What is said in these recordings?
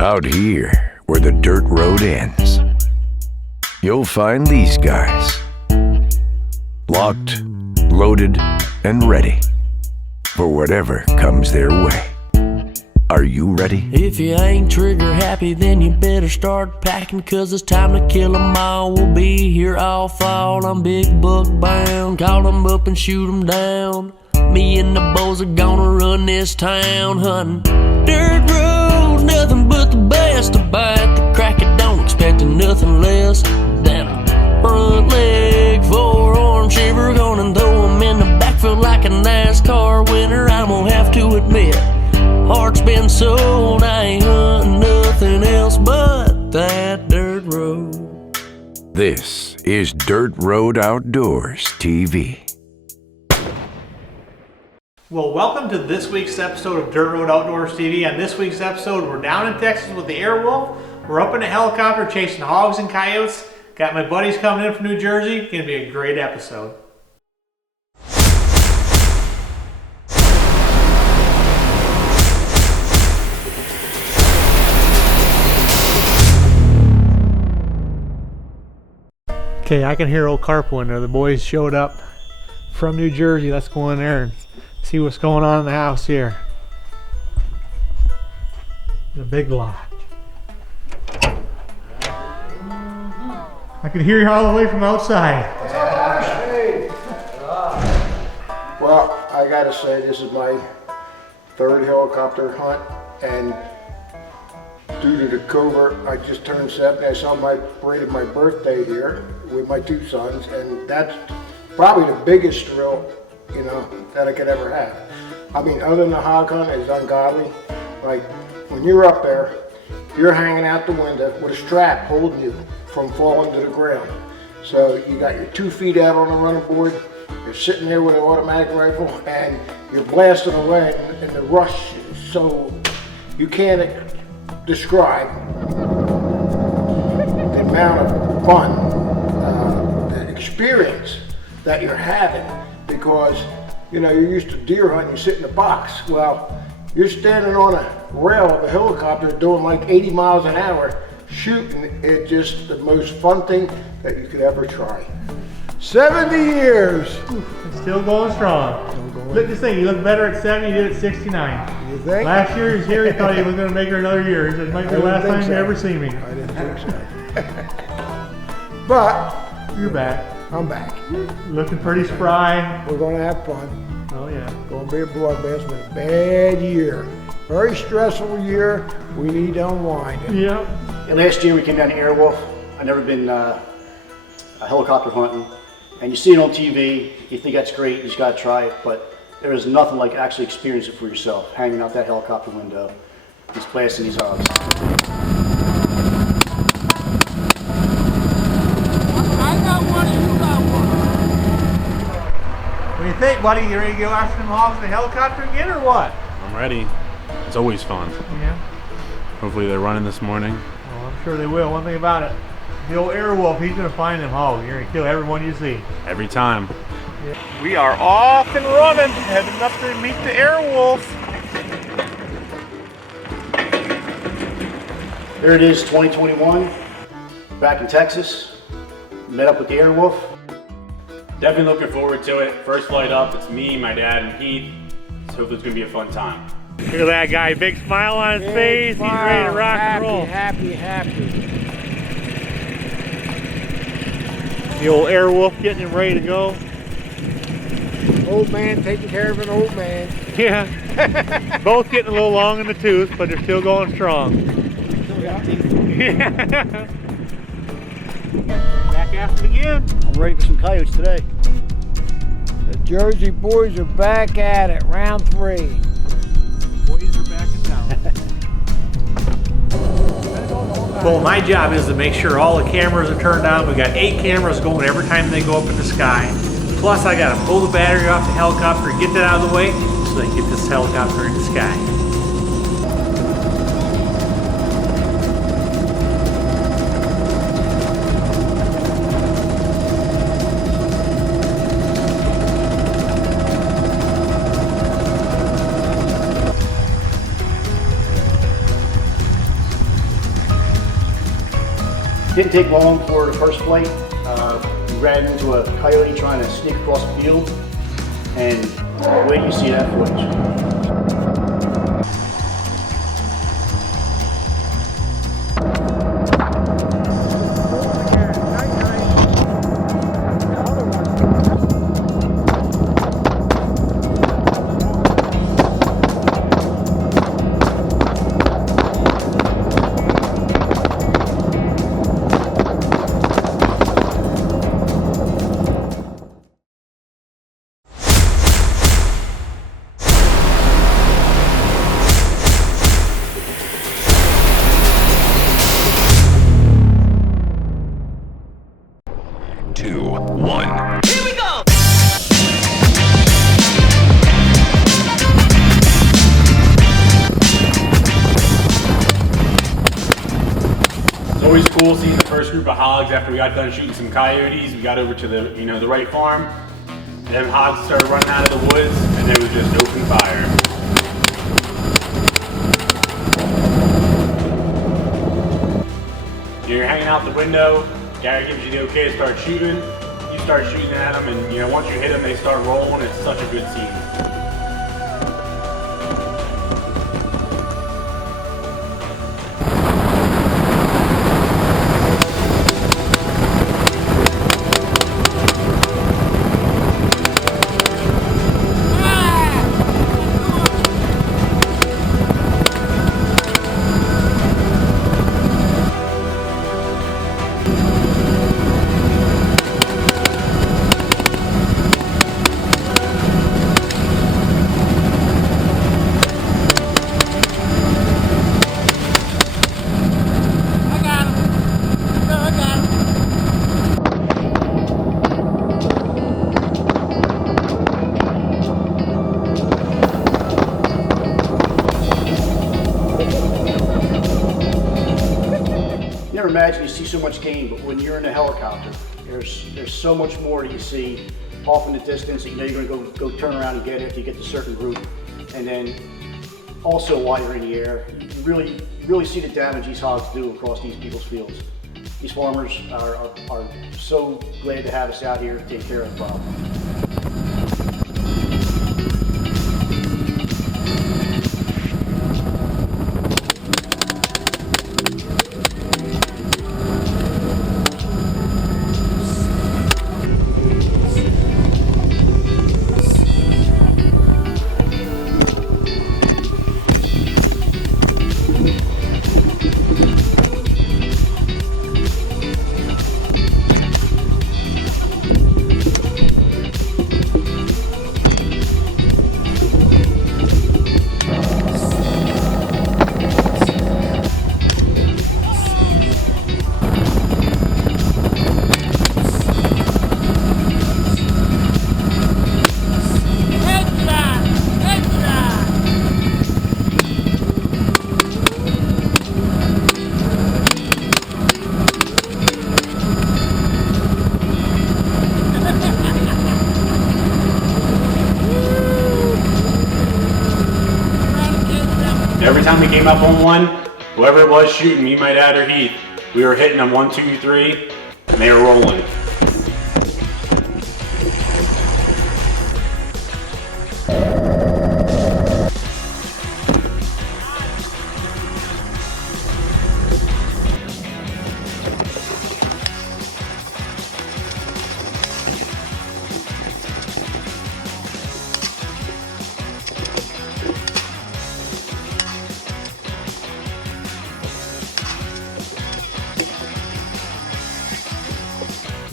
Out here, where the dirt road ends, you'll find these guys. Locked, loaded, and ready for whatever comes their way. Are you ready? If you ain't trigger happy, then you better start packing, 'cause it's time to kill 'em all. We'll be here all fall. I'm big buck bound. Call 'em up and shoot 'em down. Me and the boys are gonna run this town hunting. Dirt roads, nothing but the best. To bite the crack, it don't expect nothing less than a front leg, forearm shiver. Gonna throw 'em in the backfield like a NASCAR winner. I'm gonna have to admit, heart's been sold. I ain't hunting nothing else but that dirt road. This is Dirt Road Outdoors TV. Well, welcome to this week's episode of Dirt Road Outdoors TV. On this week's episode, we're down in Texas with the Airwolf. We're up in a helicopter chasing hogs and coyotes. Got my buddies coming in from New Jersey. Gonna be a great episode. Okay, I can hear old Carpo in there. The boys showed up from New Jersey. Let's go in there and see what's going on in the house here. The big lot. I can hear you all the way from outside. Well, I gotta say, this is my third helicopter hunt, and due to the covert, I just turned 70. I celebrated my birthday here with my two sons, and that's probably the biggest thrill, that I could ever have. I mean, other than the hog hunt, it's ungodly. Like, when you're up there, you're hanging out the window with a strap holding you from falling to the ground. So you got your 2 feet out on the running board, you're sitting there with an automatic rifle, and you're blasting away, and the rush is so, you can't describe the amount of fun, the experience that you're having, because you're used to deer hunting, you sit in a box. Well, you're standing on a rail of a helicopter doing like 80 miles an hour, shooting. It's just the most fun thing that you could ever try. 70 years! It's still going strong. Look, this thing, you look better at 70 you did at 69. You think? Last year he was here, he thought he was going to make her another year. He said, it might be the last time you ever see me. I didn't think so. But You're back. I'm back. Looking pretty spry. We're gonna have fun. Oh yeah. Gonna be a bloodbath, but a bad year. Very stressful year. We need to unwind it. Yep. And last year we came down to Airwolf. I've never been helicopter hunting. And you see it on TV, you think that's great, you just gotta try it, but there is nothing like actually experience it for yourself, hanging out that helicopter window, just blasting these hogs. What do you think, buddy? You ready to go after them hogs in the helicopter again, or what? I'm ready. It's always fun. Yeah. Hopefully they're running this morning. Well, I'm sure they will. One thing about it, the old Airwolf, he's gonna find them hogs. You're gonna kill everyone you see. Every time. Yeah. We are off and running, heading up to meet the Airwolf. There it is, 2021, back in Texas. Met up with the Airwolf. Definitely looking forward to it. First flight up, it's me, my dad, and Pete. So hopefully it's gonna be a fun time. Look at that guy, big smile on his face. He's ready to rock and roll. Happy. The old Airwolf getting him ready to go. Old man taking care of an old man. Yeah. Both getting a little long in the tooth, but they're still going strong. Yeah. Back after it again. I'm ready for some coyotes today. The Jersey boys are back at it, round 3. Boys are back in town. Well, my job is to make sure all the cameras are turned on. We got 8 cameras going every time they go up in the sky. Plus, I got to pull the battery off the helicopter and get that out of the way so they can get this helicopter in the sky. Didn't take long for the first flight. We ran into a coyote trying to sneak across the field, and wait till you see that footage. Two, one. Here we go! It's always cool seeing the first group of hogs after we got done shooting some coyotes. We got over to the, the right farm. And then hogs started running out of the woods, and it was just open fire. You're hanging out the window. Gary gives you the okay to start shooting. You start shooting at them, and once you hit them, they start rolling. It's such a good scene. Never imagine you see so much game, but when you're in a helicopter, there's so much more that you see off in the distance that you know you're going to go turn around and get it if you get to a certain group. And then also while you're in the air, you really see the damage these hogs do across these people's fields. These farmers are so glad to have us out here to take care of the problem. Every time we came up on one, whoever it was shooting, me, my dad, or Heath, we were hitting them 1, 2, 3, and they were rolling.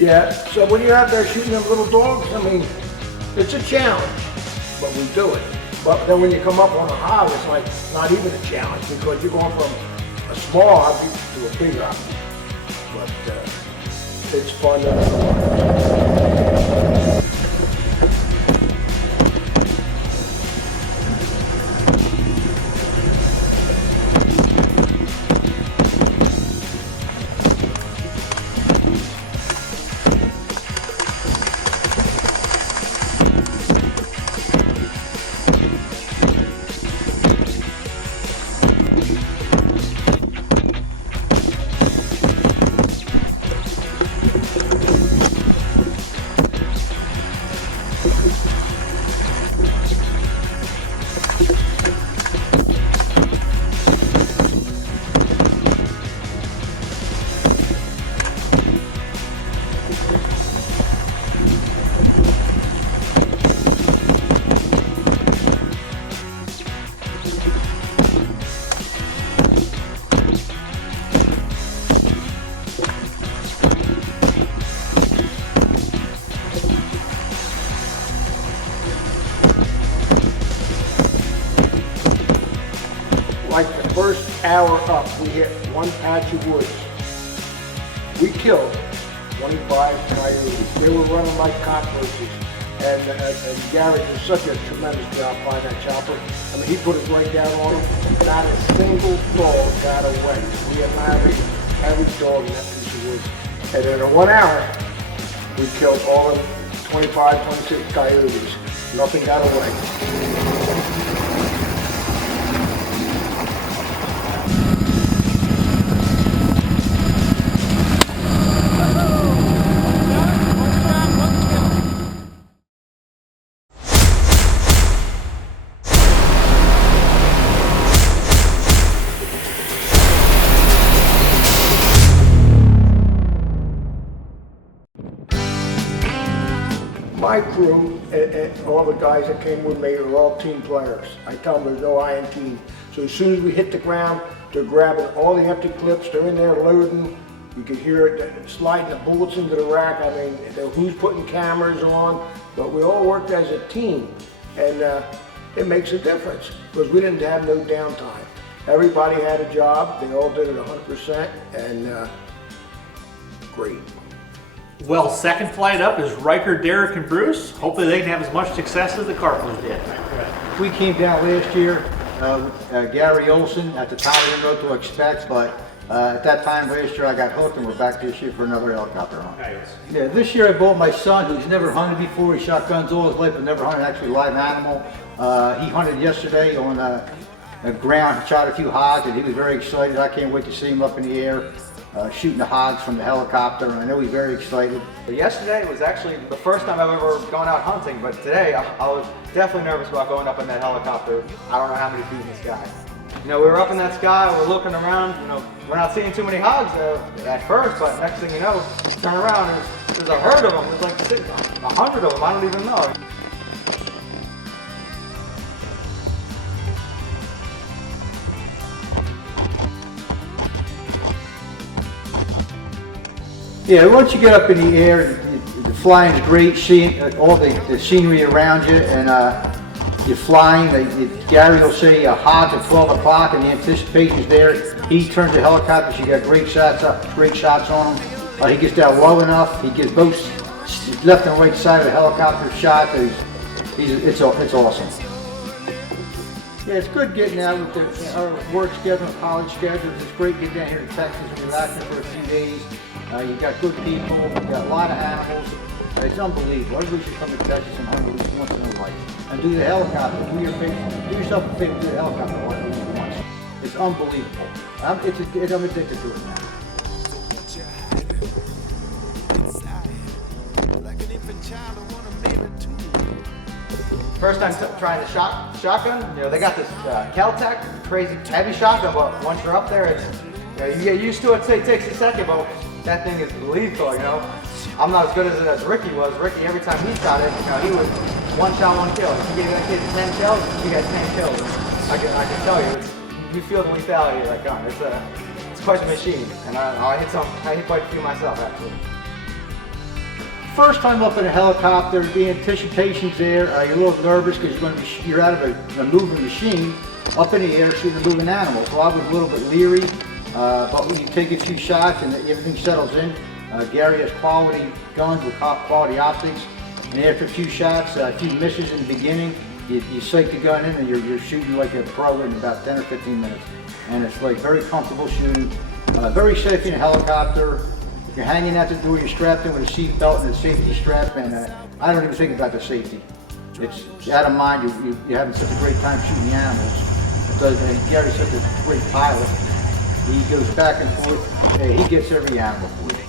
Yeah, so when you're out there shooting them little dogs, I mean, it's a challenge, but we do it. But then when you come up on a hog, it's like not even a challenge because you're going from a small hobby to a big hobby. But it's fun. hour up, we hit one patch of woods. We killed 25 coyotes. They were running like cockroaches. And Gary did such a tremendous job finding that chopper. I mean, he put it right down on him. Not a single dog got away. We had every dog in that piece of woods. And in 1 hour, we killed all of 25, 26 coyotes. Nothing got away. My crew, and all the guys that came with me are all team players. I tell them there's no I in team. So as soon as we hit the ground, they're grabbing all the empty clips, they're in there loading. You can hear it sliding the bullets into the rack. I mean, who's putting cameras on, but we all worked as a team. And it makes a difference because we didn't have no downtime. Everybody had a job, they all did it 100%, and great. Well, second flight up is Riker, Derek, and Bruce. Hopefully they can have as much success as the Carpenters did. We came down last year with Gary Olson. At the time we didn't know what to expect, but at that time last year I got hooked and we're back this year for another helicopter hunt. Nice. Yeah, this year I bought my son who's never hunted before. He shotguns all his life but never hunted actually live animal. He hunted yesterday on a ground, shot a few hogs and he was very excited. I can't wait to see him up in the air. Shooting the hogs from the helicopter, and I know he's very excited. But yesterday was actually the first time I've ever gone out hunting, but today I was definitely nervous about going up in that helicopter. I don't know how many feet in the sky. You know, we were up in that sky, we're looking around, you know, we're not seeing too many hogs at first, but next thing you know, turn around and there's a herd of them. There's like 100 of them, I don't even know. Yeah, once you get up in the air, the flying's great, seeing all the scenery around you, and you're flying. Gary will say hogs at 12 o'clock, and the anticipation's there. He turns the helicopter, so you got great shots on him. He gets down low enough. He gets both left and right side of the helicopter shot. It's awesome. Yeah, it's good getting out with our work schedule, college schedule. It's great getting down here to Texas and relaxing for a few days. You got good people, you got a lot of animals. It's unbelievable. Everybody should come to Texas and hunt at least once in their life. And do the helicopter. Do yourself a favor, do the helicopter at least once. It's unbelievable. I'm addicted to it now. First time trying the shotgun, you know, they got this Kel-Tec, crazy heavy shotgun, but once you're up there, it's, you know, you get used to it. It takes a second, but that thing is lethal, you know. I'm not as good as it as Ricky was. Ricky, every time he shot it, you know, he was one shot, one kill. If you gave that kid 10 kills, he got 10 kills. I can tell you, you feel the lethality of that gun. It's quite a machine, and I hit quite a few myself actually. First time up in a helicopter, the anticipation's there. You're a little nervous because you're out of a moving machine, up in the air shooting a moving animal. So I was a little bit leery, but when you take a few shots and everything settles in, Gary has quality guns with quality optics, and after a few shots, a few misses in the beginning, you sight the gun in and you're shooting like a pro in about 10 or 15 minutes. And it's like very comfortable shooting, very safe in a helicopter. You're hanging out the door, you're strapped in with a seat belt and a safety strap, and I don't even think about the safety. It's out of mind, you're having such a great time shooting the animals. And Gary's such a great pilot. He goes back and forth, he gets every animal for you.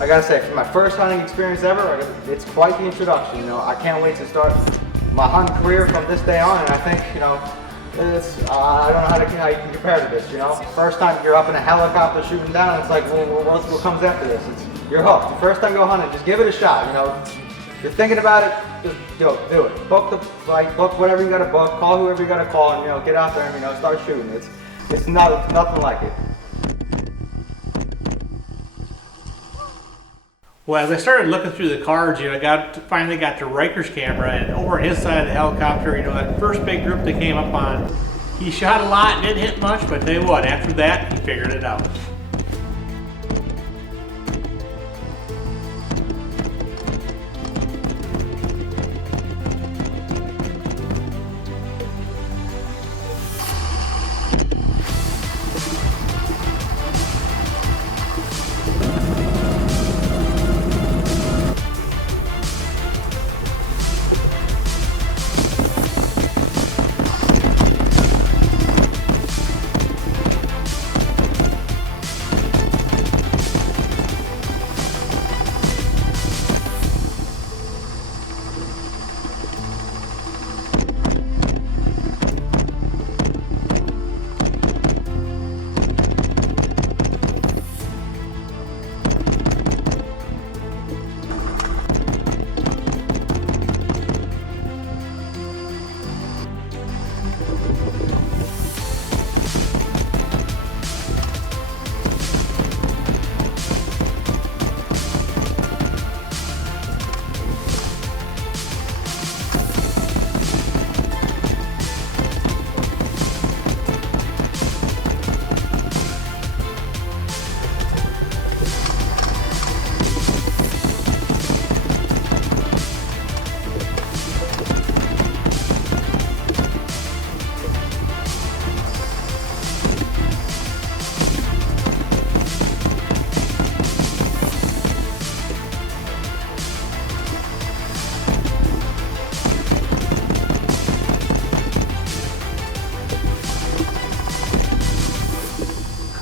I gotta say, for my first hunting experience ever, it's quite the introduction. You know, I can't wait to start my hunting career from this day on, and I think, you know, I don't know how you can compare to this, you know. First time you're up in a helicopter shooting down, it's like, well, what comes after this? You're hooked. The first time you go hunting, just give it a shot, you know. If you're thinking about it, just do it. Book the flight, book whatever you gotta book, call whoever you gotta call, and, you know, get out there and, you know, start shooting. It's nothing like it. Well, as I started looking through the cards, you know, I finally got to Riker's camera, and over his side of the helicopter, you know, that first big group that came up on, He shot a lot and didn't hit much, but I tell you what, after that, he figured it out.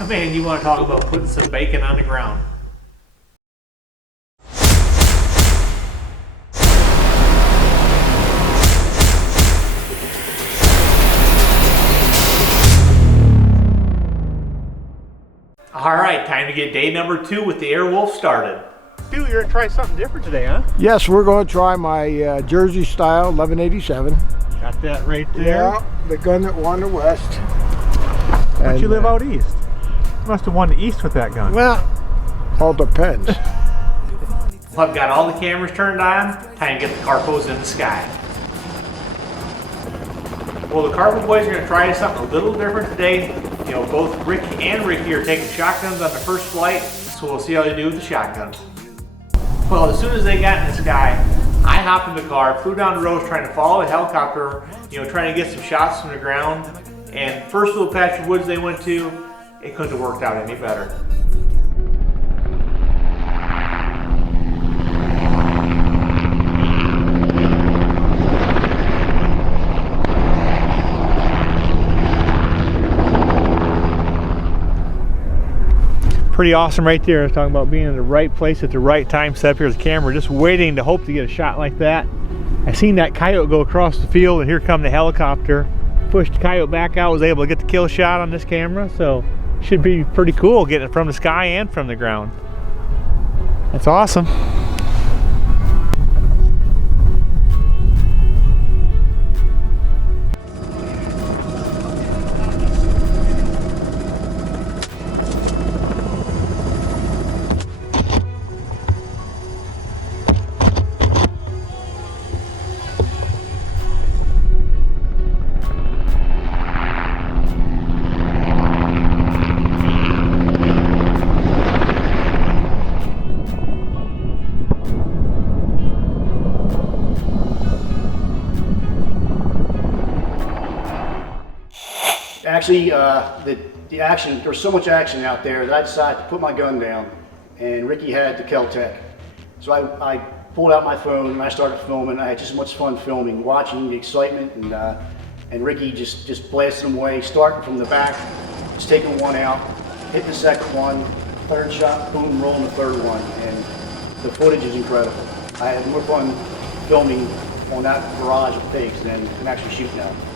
Man, you want to talk about putting some bacon on the ground. All right, time to get day number 2 with the Airwolf started. Dude, you're gonna try something different today, huh? Yes, we're going to try my Jersey style 1187. Got that right there. Yeah, the gun that won the West. Don't you live out east? You must have won the east with that gun. Well, all depends. Well, I've got all the cameras turned on. Time to get the carpos in the sky. Well, the carpo boys are going to try something a little different today. You know, both Rick and Ricky are taking shotguns on the first flight, so we'll see how they do with the shotguns. Well, as soon as they got in the sky, I hopped in the car, flew down the road trying to follow a helicopter, you know, trying to get some shots from the ground. And first little patch of woods they went to, it couldn't have worked out any better. Pretty awesome right there. I was talking about being in the right place at the right time. Set up here with the camera, just waiting to hope to get a shot like that. I seen that coyote go across the field, and here come the helicopter. Pushed the coyote back out, was able to get the kill shot on this camera, so should be pretty cool getting it from the sky and from the ground. That's awesome. Actually, the action, there was so much action out there that I decided to put my gun down, and Ricky had the Kel-Tec. So I pulled out my phone and I started filming. I had just as much fun filming, watching the excitement, and Ricky just blasted them away, starting from the back, just taking one out, hitting the second one, third shot, boom, rolling the third one, and the footage is incredible. I had more fun filming on that barrage of pigs than actually shooting at them.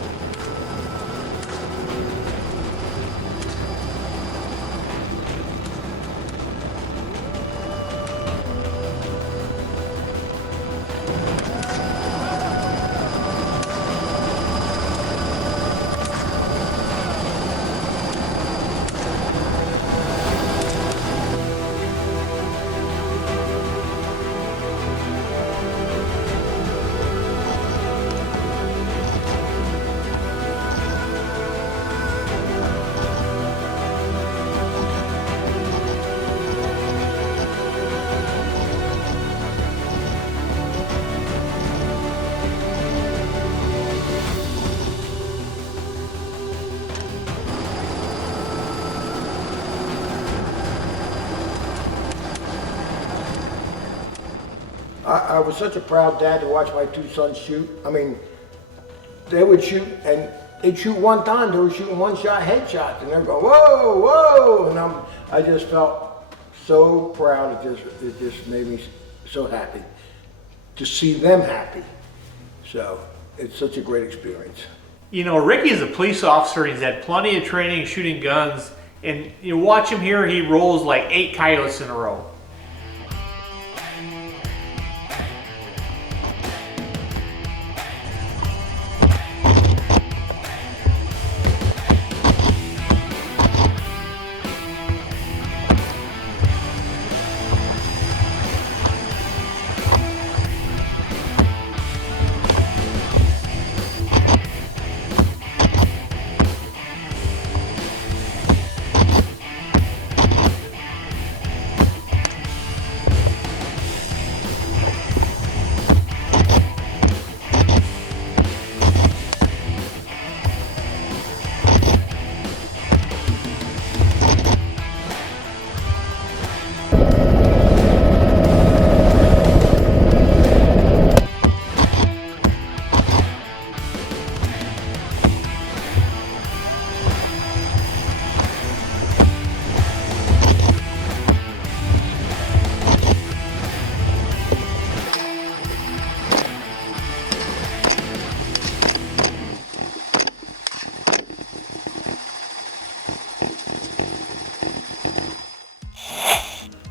I was such a proud dad to watch my two sons shoot. I mean, they would shoot and they'd shoot one time, they were shooting one shot headshots and they're going, whoa, whoa. And I just felt so proud. It just made me so happy to see them happy. So it's such a great experience. You know, Ricky's a police officer. He's had plenty of training shooting guns. And you watch him here, he rolls like 8 coyotes in a row.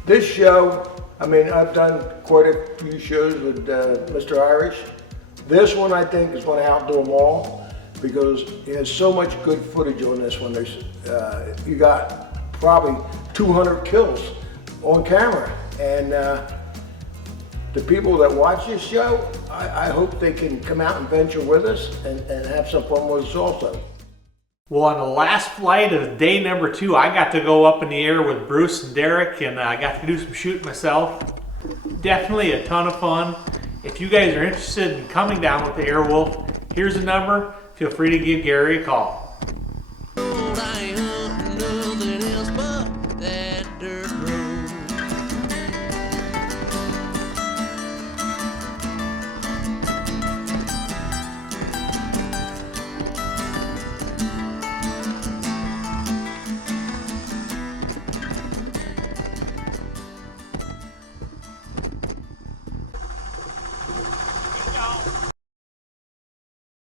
This show, I mean, I've done quite a few shows with Mr. Irish. This one I think is going to outdo them all because it has so much good footage on this one. There's, you got probably 200 kills on camera. And the people that watch this show, I hope they can come out and venture with us and have some fun with us also. Well, on the last flight of day number 2, I got to go up in the air with Bruce and Derek, and I got to do some shooting myself. Definitely a ton of fun. If you guys are interested in coming down with the Airwolf, here's a number. Feel free to give Gary a call.